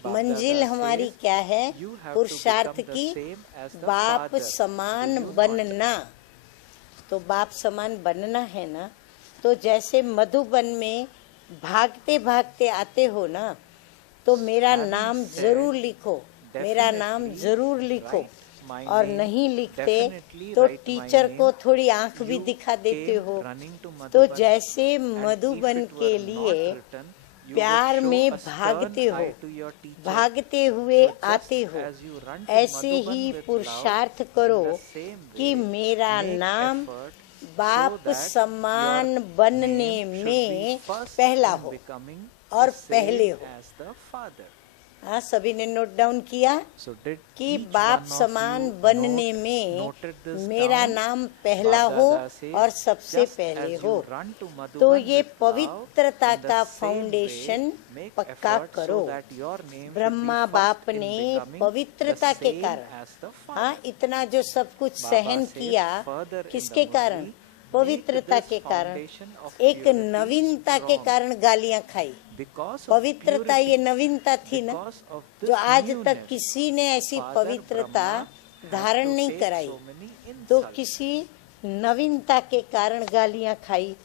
मंजिल हमारी क्या है? पुरुषार्थ की बाप समान बनना। तो बाप समान बनना है ना। तो जैसे मधुबन में भागते भागते आते हो ना, तो मेरा नाम जरूर लिखो, मेरा नाम जरूर लिखो। और नहीं लिखते तो टीचर को थोड़ी आंख भी दिखा देते हो। तो जैसे मधुबन के लिए प्यार में भागते हुए आते हो, ऐसे ही पुरुषार्थ करो कि मेरा नाम बाप समान बनने में पहला हो और पहले हो। हाँ, सभी ने नोट डाउन किया कि बाप समान बनने में मेरा नाम पहला हो और सबसे पहले हो। तो ये पवित्रता का फाउंडेशन पक्का करो। ब्रह्मा बाप ने पवित्रता के कारण, हाँ, इतना जो सब कुछ सहन किया, किसके कारण? पवित्रता के कारण। एक नवीनता के कारण गालियां खाई। पवित्रता ये नवीनता थी ना, जो आज तक किसी ने ऐसी पवित्रता धारण नहीं कराई। तो insult. किसी नवीनता के कारण गालियां खाई,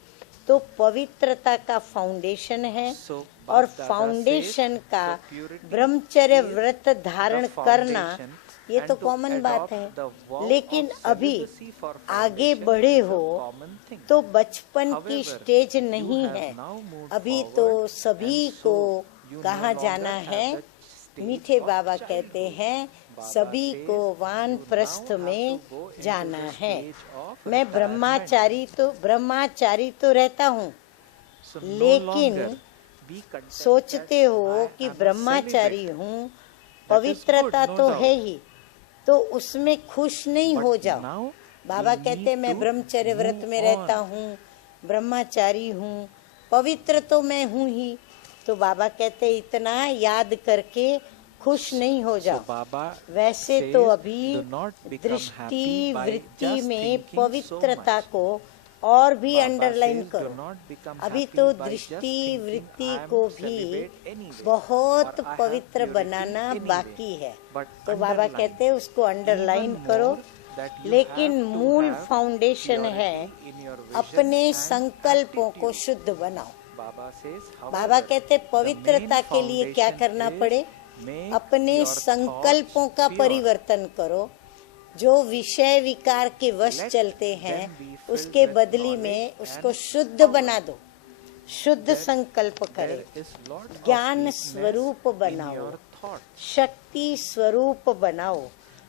तो पवित्रता का फाउंडेशन है So, और Baba Dada फाउंडेशन says, का so purity ब्रह्मचर्य is व्रत धारण the करना, foundation, ये and तो to कॉमन बात adopt है। the vow लेकिन of अभी celibacy for आगे foundation बढ़े is a हो common thing. तो बचपन की However, स्टेज you नहीं have है, now moved अभी forward, तो सभी and को so you no कहाँ longer जाना have है। that stage मीठे of बाबा childhood. कहते हैं Baba सभी says को you वानप्रस्थ now have में to go into जाना the है। stage of मैं retirement. ब्रह्मचारी तो रहता हूँ, So no लेकिन longer be content सोचते that हो I कि am a ब्रह्मचारी celibate. हूँ, That is पवित्रता good, no तो doubt. है ही, तो उसमें खुश नहीं But हो जाओ। now बाबा we कहते need मैं to ब्रह्मचर्य व्रत move में on. रहता हूँ, ब्रह्मचारी हूँ, पवित्र तो मैं हूँ ही। तो बाबा कहते इतना याद करके खुश नहीं हो So जाओ। Baba वैसे says, तो अभी do not become दृष्टि happy by वृत्ति just में thinking so पवित्रता much. को और भी Baba अंडरलाइन says, करो। do not become अभी happy तो by just दृष्टि thinking वृत्ति I am को भी celibate anyway, बहुत or I have पवित्र purity बनाना anyway. बाकी है। But तो बाबा underline कहते हैं उसको अंडरलाइन even करो, more that you लेकिन have to मूल have फाउंडेशन purity है in your vision अपने and संकल्पों को attitude. शुद्ध बनाओ। Baba says, बाबा however, कहते the पवित्रता main के लिए क्या foundation करना is पड़े, make अपने your संकल्पों thoughts का pure. परिवर्तन करो। जो विषय विकार के वश Let चलते हैं them be filled उसके with बदली में knowledge उसको and शुद्ध power. बना दो, शुद्ध There- संकल्प करे, There is lot of ज्ञान weakness स्वरूप in बनाओ, your thought. शक्ति स्वरूप बनाओ।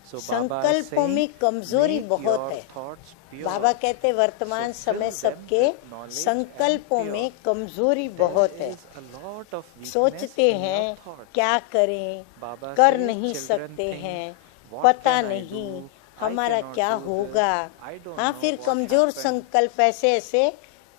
So Baba संकल्पों में saying, कमजोरी make बहुत your है। thoughts pure. बाबा कहते वर्तमान So समय fill them सबके with knowledge संकल्पों and में pure. कमजोरी There बहुत है। is a lot of weakness सोचते in हैं your thoughts. क्या करें, Baba कर says, नहीं children सकते think, हैं, what पता can I नहीं do? I हमारा cannot क्या do this. होगा। I don't हाँ, know फिर what कमजोर happened. संकल्प ऐसे ऐसे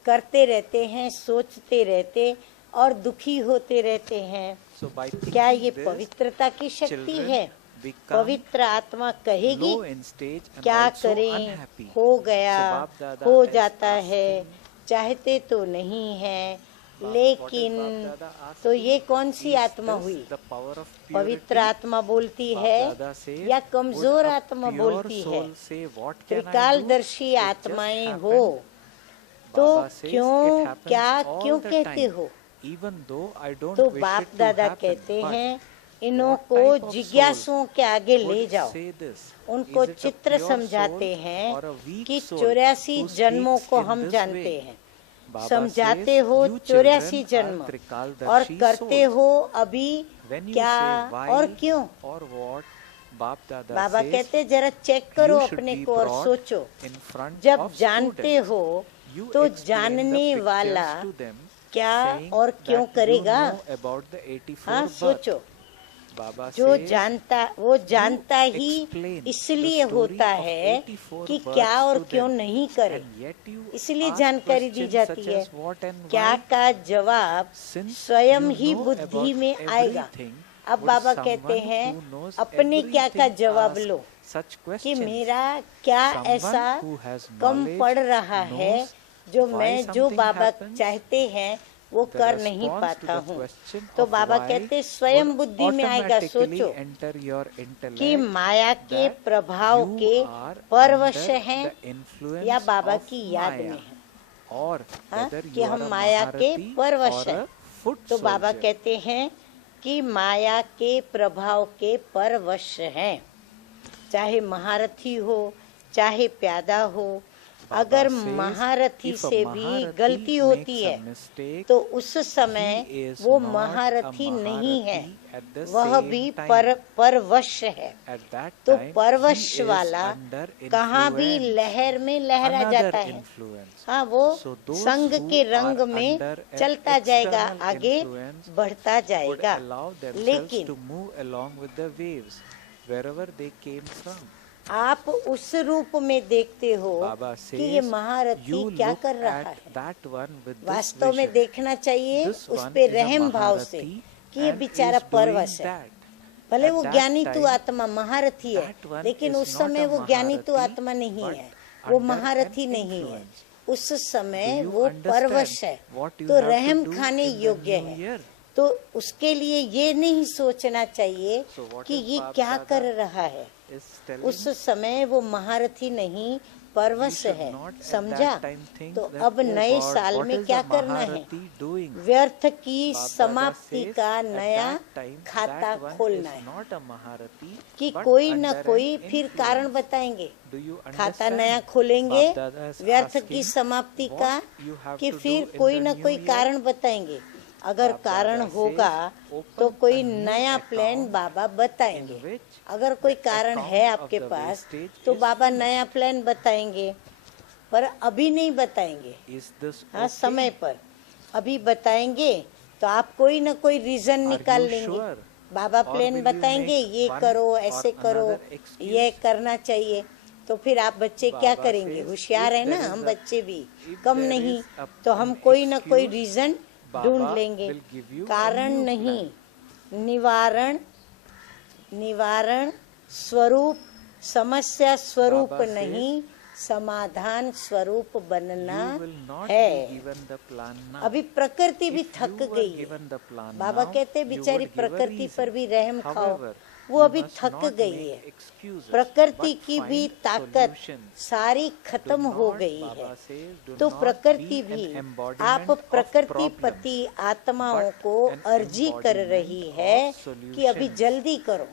करते रहते हैं, सोचते रहते और दुखी होते रहते हैं। So by thinking क्या ये this, पवित्रता की शक्ति children है? become पवित्र आत्मा कहेगी low in stage and क्या also करें, unhappy. हो गया, So Bap Dada हो is जाता asking, है, चाहते तो नहीं है, what is लेकिन Bap Dada तो asking? ये कौन सी Is आत्मा this हुई? the power of पवित्र purity? आत्मा बोलती Bap है Dada says, या would कमजोर a आत्मा pure बोलती है? soul say, what can I do? त्रिकालदर्शी It just आत्माएं happened. हो तो Baba says, क्यों it happens क्या all क्यों the कहते time. हो? Even though I don't तो wish बाप it to दादा happen, कहते but हैं इन्हों what को type of जिज्ञासुओं के आगे would ले जाओ, say this? उनको Is it a चित्र pure समझाते soul हैं or a weak कि soul 84 who जन्मों speaks को in हम this जानते way? हैं, Baba समझाते says, हो you 84 children जन्म are Trikaldarshi और करते souls. हो अभी When you क्या say why और क्यों। or what, Bap Dada Baba says, कहते जरा चेक करो you should अपने be को और brought सोचो, in front जब of जानते students. हो You तो explain the जानने pictures वाला to them, क्या saying और क्यों that you करेगा। know about the 84 हाँ, birth. सोचो, Baba जो says, जानता वो जानता you ही explain इसलिए the story होता of है 84 कि births क्या और to क्यों them. नहीं करे, And yet you इसलिए ask जानकारी दी questions जाती such है। as what and क्या why. का जवाब Since स्वयं you ही know बुद्धि about में आएगा। everything, अब would बाबा someone कहते हैं who knows अपने क्या का everything जवाब ask लो such कि questions? मेरा क्या Someone ऐसा who has कम knowledge पड़ रहा है knows जो why मैं जो something बाबा happens. चाहते हैं वो The कर नहीं response to पाता the हूँ। question तो of बाबा why कहते स्वयं would बुद्धि में आएगा। automatically सोचो enter your intellect कि माया के that प्रभाव you के are परवश under हैं the influence या बाबा of की याद Maya, में हैं। or हाँ, whether कि you are हम a माया के Maharati परवश or हैं। a foot तो बाबा soldier. कहते हैं कि माया के प्रभाव के परवश हैं, चाहे महारथी हो चाहे प्यादा हो। Baba अगर says, महारथी if a से भी Maharati गलती होती makes a है mistake, तो उस समय he is वो not a महारथी नहीं है, Maharati at the वह same भी time. परवश है। At that तो time, परवश he is वाला under कहाँ भी influence, लहर में लहरा another जाता है। influence. हाँ, वो So those संग who के रंग are में under an चलता जाएगा, external आगे influence बढ़ता would जाएगा। allow themselves लेकिन to move along with the waves wherever they came from. आप उस रूप में देखते हो Baba कि ये says, महारथी you क्या look कर रहा at है। that one with this वास्तव में vision. देखना चाहिए This उस one पे is a रहम भाव से Maharati कि ये and बेचारा is doing परवश है। that. भले At वो that ज्ञानी तू time, आत्मा महारथी है, that one लेकिन is उस not समय a वो ज्ञानी तू Maharati, आत्मा नहीं but है, वो under महारथी an नहीं है। influence. उस समय Do you वो understand परवश है, what you तो have to रहम do खाने in the योग्य new है। year? तो उसके लिए ये नहीं सोचना चाहिए So what कि is ये Bap क्या Dada कर रहा है, is telling, उस समय वो महारथी नहीं परवश should है, not at समझा? that time think तो that, अब "Oh नए God, साल what में is क्या the करना है? Maharati doing?" व्यर्थ की बाप दादा समाप्ति says, का "At नया that time, खाता that one खोलना is है not a Maharati, कि but कोई न under an कोई फिर कारण influence." बताएंगे, Do you खाता understand? नया खोलेंगे बाप दादा is व्यर्थ asking की समाप्ति what का, you have कि to फिर do in कोई the न new कोई year. कारण बताएंगे। अगर बाप कारण दादा होगा says, तो "Open कोई a new नया प्लान account बाबा बताएंगे। in which अगर कोई कारण account है of आपके the पास wastage तो is बाबा finished." नया प्लान बताएंगे, पर अभी नहीं बताएंगे। Is this हाँ, okay? समय पर अभी बताएंगे तो आप कोई न कोई रीजन Are निकाल you लेंगे। sure? Baba Or plan will you बताएंगे, make ये one करो, or ऐसे करो, another excuse? ये करना चाहिए, तो फिर आप बच्चे क्या बाबा करेंगे? says, होशियार if है ना there is हम a- बच्चे भी, if कम there नहीं, is a- तो हम an कोई न कोई excuse, रीजन बाबा ढूंढ लेंगे। will give you a कारण new नहीं, plan. निवारण, निवारण स्वरूप, समस्या स्वरूप बाबा says, नहीं, समाधान स्वरूप बनना You will not है। be given the plan now. अभी प्रकृति भी If थक you were गई है। given the plan Baba now, कहते you बेचारी would give a प्रकृति reason. पर भी रहम खाओ, However, वो you अभी must थक not गई make है। excuses, प्रकृति but की भी find ताकत solutions. सारी Do खत्म हो not, गई Baba है, says, do तो not प्रकृति be an भी embodiment आप of प्रकृति problems, पति आत्माओं but को an अर्जी कर embodiment रही है of कि अभी solutions. जल्दी करो,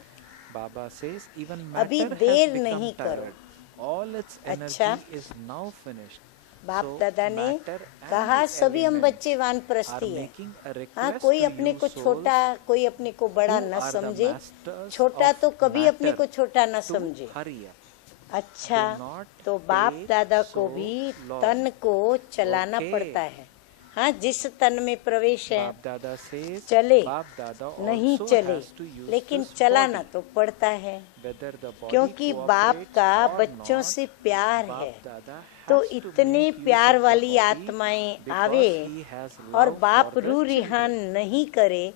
Baba says, even अभी matter देर has become नहीं करो। tired. All its अच्छा। energy is now finished. बाप So, दादा ने matter and कहा the सभी हम elements बच्चे वानप्रस्थी are हैं। making a हाँ, request कोई to अपने you को souls छोटा, कोई अपने को बड़ा who न are the समझे, masters छोटा of तो कभी अपने matter को छोटा न to समझे। hurry up. अच्छा, Do not तो बाप take दादा को so भी long. तन को चलाना Okay. पड़ता है। हाँ, जिस तन में प्रवेश है बाप दादा says, चले, बाप दादा नहीं also चले, has to use लेकिन this चलाना body. तो पड़ता है, Whether the body क्योंकि बाप cooperates का or बच्चों not, से प्यार बाप है। दादा तो has to इतने make use प्यार of the वाली body आत्माएं because आवे he has और love बाप for the रू रिहान children. नहीं करे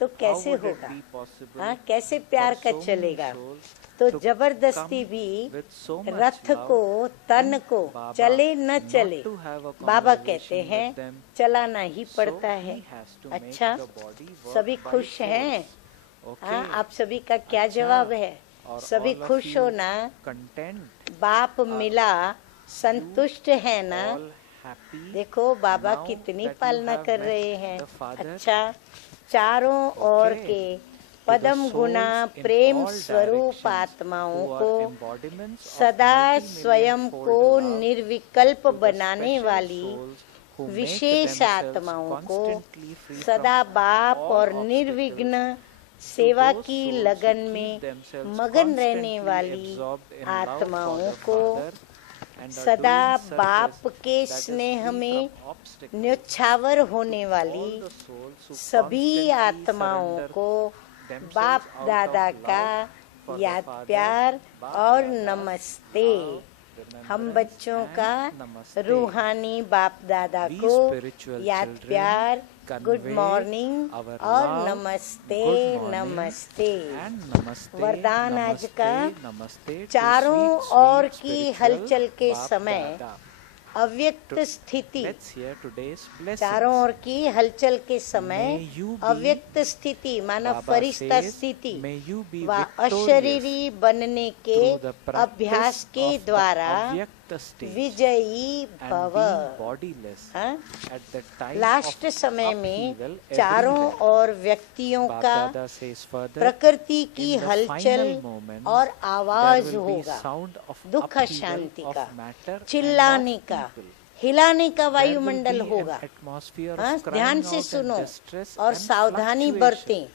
तो How कैसे would it होगा? be possible हाँ, कैसे प्यार for का so many चलेगा? souls तो to जबरदस्ती come भी with so much Rath love को, तन and को, Baba चले न not चले, to have a Baba conversation कहते with हैं them? चलाना ही So पड़ता he है। has to make अच्छा, the body work सभी by खुश हैं? force. हाँ, Okay. आप सभी का क्या अच्छा, जवाब है? और सभी all of खुश you हो ना? content, बाप मिला, संतुष्ट है ना? all happy. देखो बाबा Now कितनी that you पालना have कर met रहे हैं। the Father, अच्छा, चारों ओर Okay. के to the Padma Guna souls in Prem all स्वरूप directions आत्माओं who are को embodiments of सदा multi-million स्वयं fold को love, निर्विकल्प to the बनाने special वाली souls who make wishes themselves आत्माओं को constantly free सदा from बाप all और obstacles, निर्विघ्न to सेवा those की souls who लगन keep में themselves मगन रहने constantly वाली absorbed in love for आत्माओं the को Father and are सदा doing बाप service के that is स्नेह free में from obstacles. न्योछावर होने All वाली the souls who सभी constantly आत्माओं surrender को themselves बाप out of दादा love का for the याद Father, प्यार बाप और दादा, नमस्ते। love, हम remembrance बच्चों and का namaste. रूहानी बाप दादा We को spiritual याद children प्यार, गुड convey मॉर्निंग our और love, नमस्ते, good morning नमस्ते। and namaste, वरदान आज namaste, का namaste to चारों sweet, ओर sweet की spiritual हलचल के बाप समय दादा. अव्यक्त स्थिति, Let's hear today's blessings. चारों ओर की हलचल के समय May you be, अव्यक्त स्थिति माना Baba फरिश्ता says, स्थिति may you be व victorious अशरीरी बनने के through the practice अभ्यास के of the द्वारा avyakta stage विजयी and भव। being bodiless हाँ? at the time last of समय में upheaval चारों everywhere. ओर व्यक्तियों बाप का दादा says further, प्रकृति की in the हलचल final moments, और there आवाज will be होगा, sound of दुख upheaval शांति of का, matter and चिल्लाने of का, people. हिलाने का There will वायुमंडल be an होगा। atmosphere हाँ, of crying ध्यान out से and सुनो distress और and सावधानी fluctuation. बरतें।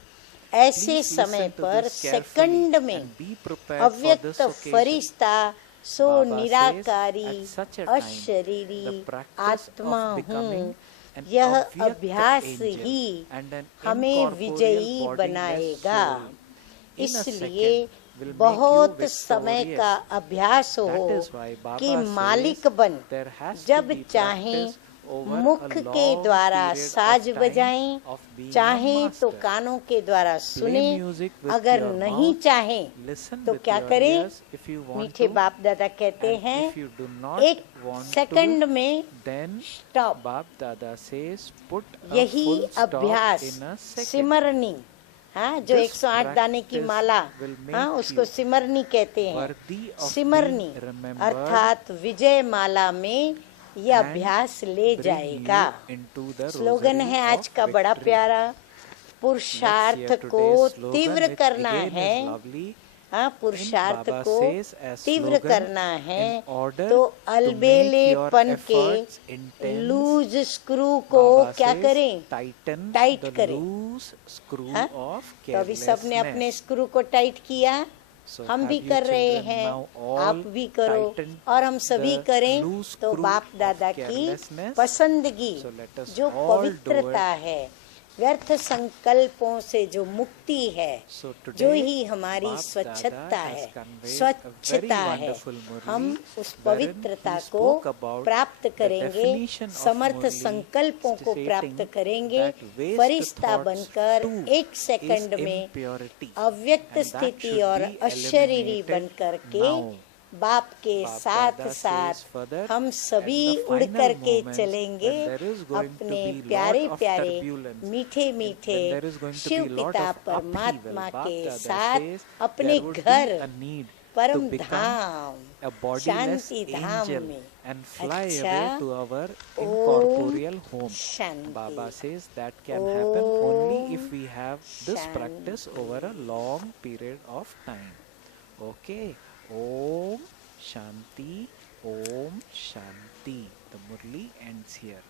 ऐसे Please समय listen to पर this सेकंड carefully में and be prepared for अव्यक्त this occasion. Firishta so Baba says, Nirankari at such a time, अशरीरी the practice आत्मा of becoming हूँ, an यह avyakta अभ्यास angel ही and an हमें incorporeal विजयी bodiless बनाएगा। soul in a इसलिए second will make बहुत you समय victorious. का अभ्यास हो That is why Baba कि says मालिक बन, there has to जब be चाहें practice over मुख a के long द्वारा period of साज time बजाएं, of being a चाहें तो master. कानों के द्वारा सुने, music with अगर your नहीं mouth, चाहें Listen तो with क्या your करें? ears if you want मीठे to, बाप दादा कहते and हैं if you do not एक want सेकंड to, में then stop. Bap Dada says put a यही full stop अभ्यास in a second. सिमरनी हाँ, जो 108 दाने की माला, हाँ, उसको सिमरनी कहते हैं। सिमरनी अर्थात विजय माला में ये अभ्यास ले जाएगा। स्लोगन है आज का बड़ा प्यारा, पुरुषार्थ को तीव्र करना है। हाँ, पुरुषार्थ को तीव्र करना है तो अलबेलेपन के लूज स्क्रू को क्या करें? टाइट करें। हाँ? तो अभी सबने अपने स्क्रू को टाइट किया, हम भी कर रहे हैं, आप भी करो और हम सभी करें तो बाप दादा की पसंदगी, जो पवित्रता है, व्यर्थ संकल्पों से जो मुक्ति है, जो ही हमारी स्वच्छता है, स्वच्छता है, हम उस पवित्रता को प्राप्त करेंगे, समर्थ संकल्पों को प्राप्त करेंगे, फरिश्ता बनकर 1 सेकंड में अव्यक्त स्थिति और अशरीरी बनकर के बाप के साथ साथ हम सभी उड़ कर के चलेंगे अपने प्यारे प्यारे मीठे मीठे शिव पिता परमात्मा के साथ अपने घर परम धाम शांति धाम में। And fly अच्छा, away to our incorporeal home. Shanti. Baba says that can happen only if we have this practice over a long period of time. Okay. Om Shanti, Om Shanti. The Murli ends here.